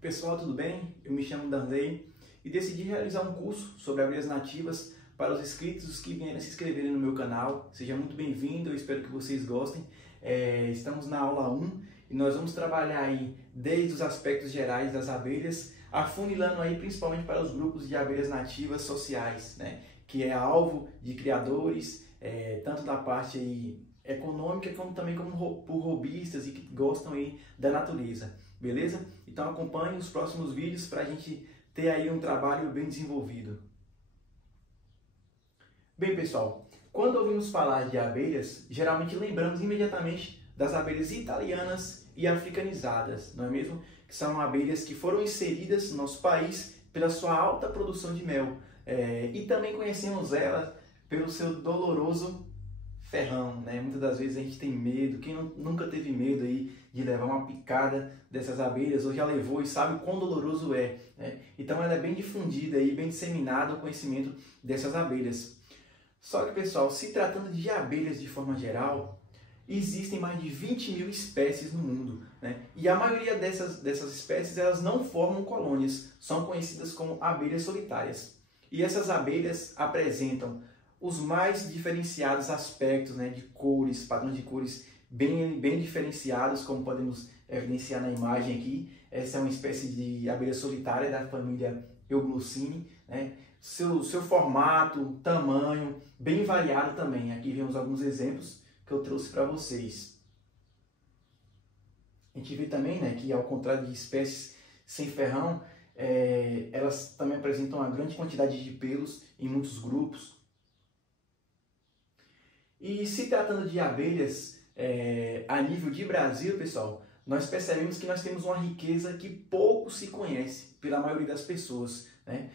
Pessoal, tudo bem? Eu me chamo Danley e decidi realizar um curso sobre abelhas nativas para os inscritos que vierem se inscreverem no meu canal. Seja muito bem-vindo, eu espero que vocês gostem. Estamos na aula 1 e nós vamos trabalhar aí desde os aspectos gerais das abelhas, afunilando aí principalmente para os grupos de abelhas nativas sociais, né? Que é alvo de criadores, tanto da parte aí econômica como também por hobbyistas e que gostam aí da natureza. Beleza? Então acompanhe os próximos vídeos para a gente ter aí um trabalho bem desenvolvido. Bem, pessoal, quando ouvimos falar de abelhas, geralmente lembramos imediatamente das abelhas italianas e africanizadas, não é mesmo? Que são abelhas que foram inseridas no nosso país pela sua alta produção de mel. E também conhecemos elas pelo seu doloroso ferrão, né? Muitas das vezes a gente tem medo. Quem nunca teve medo aí de levar uma picada dessas abelhas ou já levou e sabe o quão doloroso é, né? Então ela é bem difundida e bem disseminado o conhecimento dessas abelhas. Só que, pessoal, se tratando de abelhas de forma geral, existem mais de 20 mil espécies no mundo, né? E a maioria dessas espécies elas não formam colônias, são conhecidas como abelhas solitárias. E essas abelhas apresentam os mais diferenciados aspectos, né, de cores, padrões de cores bem diferenciados, como podemos evidenciar na imagem aqui. Essa é uma espécie de abelha solitária da família Euglossini, né? Seu formato, tamanho, bem variado também. Aqui vemos alguns exemplos que eu trouxe para vocês. A gente vê também, né, que ao contrário de espécies sem ferrão, elas também apresentam uma grande quantidade de pelos em muitos grupos. E se tratando de abelhas a nível de Brasil, pessoal, nós percebemos que nós temos uma riqueza que pouco se conhece pela maioria das pessoas, né?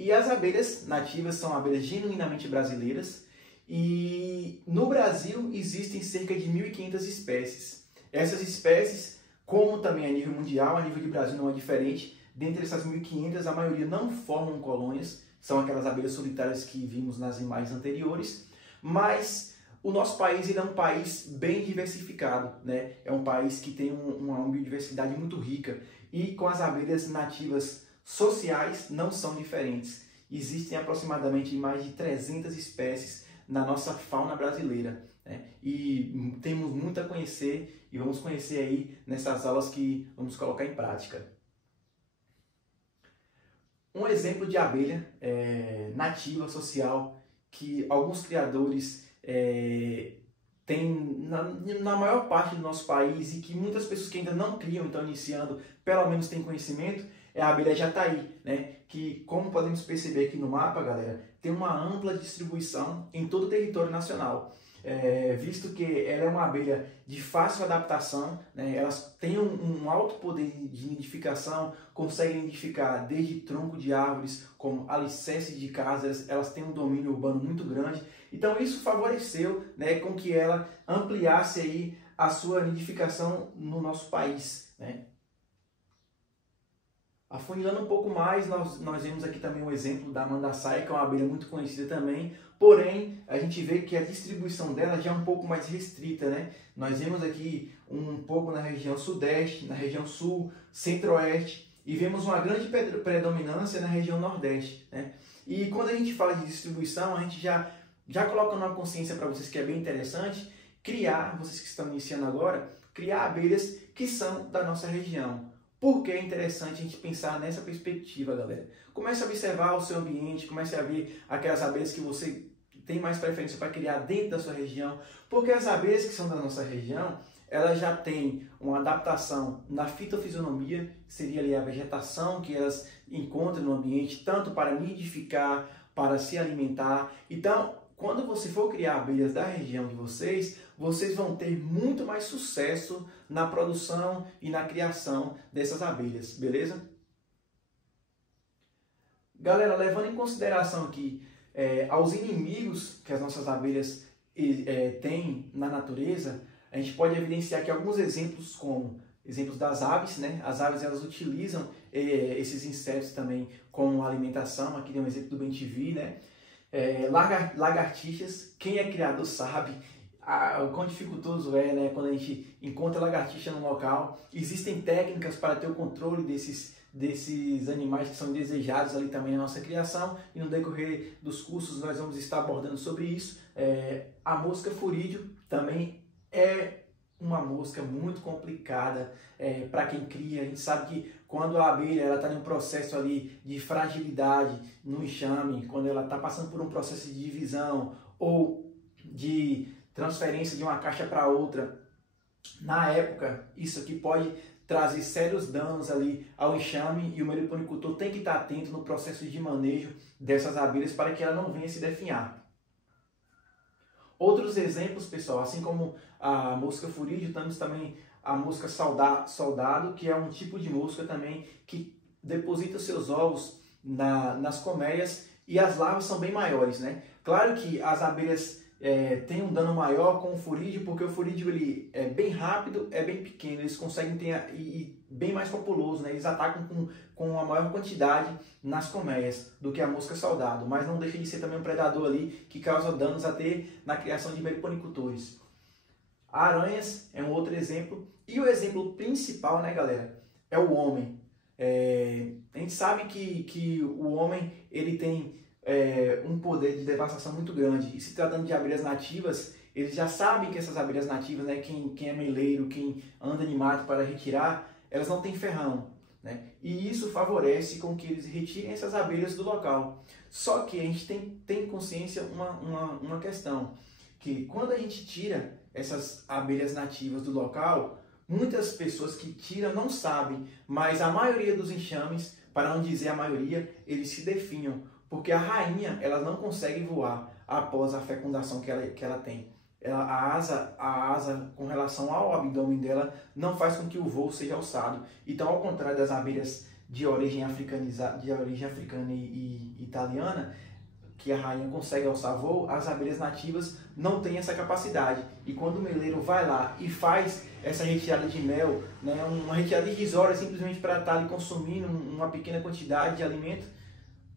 E as abelhas nativas são abelhas genuinamente brasileiras e no Brasil existem cerca de 1.500 espécies. Essas espécies, como também a nível mundial, a nível de Brasil não é diferente, dentre essas 1.500 a maioria não formam colônias, são aquelas abelhas solitárias que vimos nas imagens anteriores. Mas o nosso país ele é um país bem diversificado, né? É um país que tem uma biodiversidade muito rica e com as abelhas nativas sociais não são diferentes. Existem aproximadamente mais de 300 espécies na nossa fauna brasileira, né? E temos muito a conhecer e vamos conhecer aí nessas aulas que vamos colocar em prática. Um exemplo de abelha nativa social que alguns criadores têm na maior parte do nosso país e que muitas pessoas que ainda não criam, estão iniciando, pelo menos têm conhecimento, é a abelha jataí, né? Que, como podemos perceber aqui no mapa, galera, tem uma ampla distribuição em todo o território nacional. Visto que ela é uma abelha de fácil adaptação, né? Elas têm um alto poder de nidificação, conseguem nidificar desde tronco de árvores, como alicerce de casas, elas têm um domínio urbano muito grande. Então isso favoreceu, né, com que ela ampliasse aí a sua nidificação no nosso país, né? Afunilando um pouco mais, nós vemos aqui também o exemplo da mandaçaia, que é uma abelha muito conhecida também, porém a gente vê que a distribuição dela já é um pouco mais restrita, né? Nós vemos aqui um pouco na região sudeste, na região sul, centro-oeste, e vemos uma grande predominância na região nordeste, né? E quando a gente fala de distribuição, a gente já coloca numa consciência para vocês que é bem interessante, vocês que estão iniciando agora, criar abelhas que são da nossa região. Por que é interessante a gente pensar nessa perspectiva, galera? Comece a observar o seu ambiente, comece a ver aquelas abelhas que você tem mais preferência para criar dentro da sua região, porque as abelhas que são da nossa região, elas já têm uma adaptação na fitofisionomia, que seria ali a vegetação que elas encontram no ambiente, tanto para nidificar, para se alimentar. Então, quando você for criar abelhas da região de vocês vão ter muito mais sucesso na produção e na criação dessas abelhas, beleza? Galera, levando em consideração aqui aos inimigos que as nossas abelhas têm na natureza, a gente pode evidenciar aqui alguns exemplos, como exemplos das aves, né? As aves elas utilizam esses insetos também como alimentação. Aqui tem um exemplo do bem-te-vi, né? Lagartixas, quem é criador sabe, o quão dificultoso é, né, quando a gente encontra lagartixa no local. Existem técnicas para ter o controle desses animais que são desejados ali também na nossa criação, e no decorrer dos cursos nós vamos estar abordando sobre isso. A mosca furídeo também é uma mosca muito complicada para quem cria. A gente sabe que quando a abelha está em um processo ali de fragilidade no enxame, quando ela está passando por um processo de divisão ou de transferência de uma caixa para outra, na época isso aqui pode trazer sérios danos ali ao enxame, e o meliponicultor tem que estar atento no processo de manejo dessas abelhas para que ela não venha se definhar. Outros exemplos, pessoal, assim como a mosca furídeo, temos também a mosca soldado, que é um tipo de mosca também que deposita seus ovos nas colmeias, e as larvas são bem maiores, né? Claro que as abelhas têm um dano maior com o furídeo, porque o furídeo ele é bem rápido, é bem pequeno, eles conseguem ter e bem mais populoso, né? Eles atacam com uma maior quantidade nas colmeias do que a mosca soldado, mas não deixa de ser também um predador ali que causa danos até na criação de meliponicultores. Aranhas é um outro exemplo, e o exemplo principal, né, galera, é o homem. A gente sabe que o homem ele tem um poder de devastação muito grande, e se tratando de abelhas nativas, eles já sabem que essas abelhas nativas, né, quem é meleiro, quem anda em mato para retirar, elas não têm ferrão, né? E isso favorece com que eles retirem essas abelhas do local. Só que a gente tem consciência uma questão, que quando a gente tira essas abelhas nativas do local, muitas pessoas que tiram não sabem, mas a maioria dos enxames, para não dizer a maioria, eles se definham, porque a rainha ela não consegue voar após a fecundação que ela tem. A asa com relação ao abdômen dela não faz com que o voo seja alçado. Então, ao contrário das abelhas de origem africana e italiana, que a rainha consegue alçar voo, as abelhas nativas não têm essa capacidade. E quando o meleiro vai lá e faz essa retirada de mel, né, uma retirada irrisória simplesmente para estar ali consumindo uma pequena quantidade de alimento,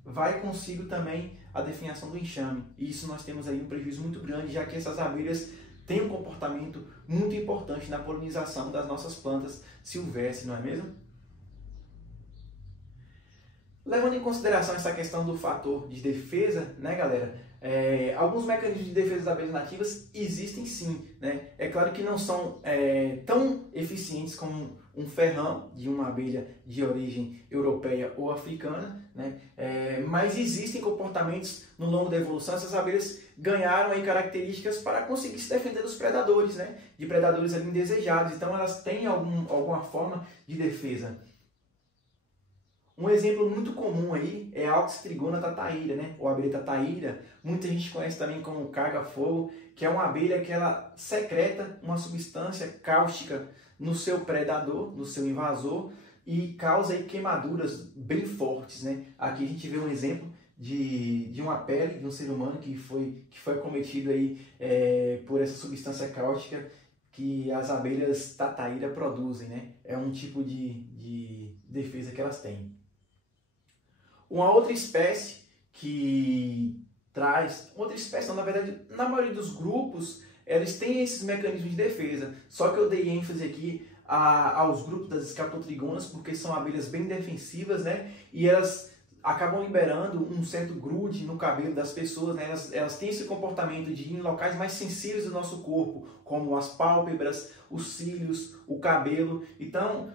vai consigo também a definhação do enxame. E isso nós temos aí um prejuízo muito grande, já que essas abelhas têm um comportamento muito importante na polinização das nossas plantas silvestres, não é mesmo? Levando em consideração essa questão do fator de defesa, né, galera? Alguns mecanismos de defesa das abelhas nativas existem sim, né? É claro que não são tão eficientes como um ferrão de uma abelha de origem europeia ou africana, né? Mas existem comportamentos no longo da evolução. Essas abelhas ganharam aí características para conseguir se defender dos predadores, né? De predadores ali indesejados. Então elas têm alguma forma de defesa. Um exemplo muito comum aí é a Oxytrigona tataíra, né? Ou abelha tataíra. Muita gente conhece também como caga-fogo, que é uma abelha que ela secreta uma substância cáustica no seu predador, no seu invasor, e causa aí queimaduras bem fortes, né? Aqui a gente vê um exemplo de uma pele de um ser humano que foi acometido aí por essa substância cáustica que as abelhas tataíra produzem, né? É um tipo de defesa que elas têm. Uma outra espécie que traz... Outra espécie, não, na verdade, na maioria dos grupos, eles têm esses mecanismos de defesa. Só que eu dei ênfase aqui aos grupos das escapotrigonas, porque são abelhas bem defensivas, né? E elas acabam liberando um certo grude no cabelo das pessoas, né? Elas têm esse comportamento de ir em locais mais sensíveis do nosso corpo, como as pálpebras, os cílios, o cabelo. Então,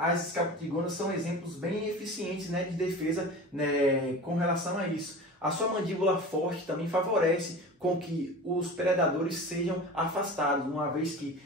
as escapotrigonas são exemplos bem eficientes, né, de defesa, né, com relação a isso. A sua mandíbula forte também favorece com que os predadores sejam afastados, uma vez que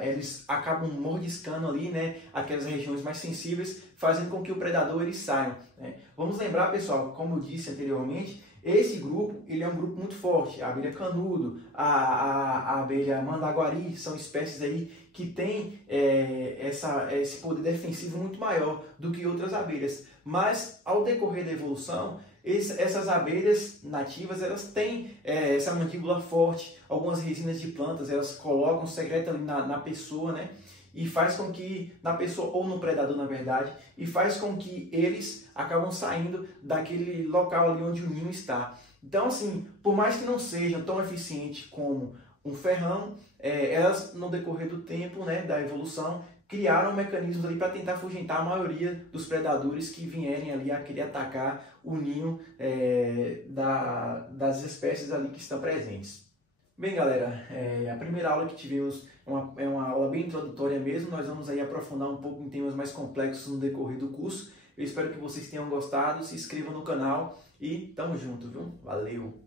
eles acabam mordiscando ali, né, aquelas regiões mais sensíveis, fazendo com que o predador eles saiam, né? Vamos lembrar, pessoal, como eu disse anteriormente, esse grupo ele é um grupo muito forte. A abelha canudo, a abelha mandaguari são espécies aí que têm esse poder defensivo muito maior do que outras abelhas. Mas ao decorrer da evolução, essas abelhas nativas elas têm essa mandíbula forte, algumas resinas de plantas elas colocam, secretam ali na pessoa, né? E faz com que, na pessoa ou no predador na verdade, e faz com que eles acabam saindo daquele local ali onde o ninho está. Então assim, por mais que não sejam tão eficientes como um ferrão, elas no decorrer do tempo, né, da evolução, criaram mecanismos ali para tentar afugentar a maioria dos predadores que vierem ali a querer atacar o ninho das espécies ali que estão presentes. Bem, galera, a primeira aula que tivemos é uma aula bem introdutória mesmo. Nós vamos aí aprofundar um pouco em temas mais complexos no decorrer do curso. Eu espero que vocês tenham gostado, se inscrevam no canal e tamo junto, viu? Valeu!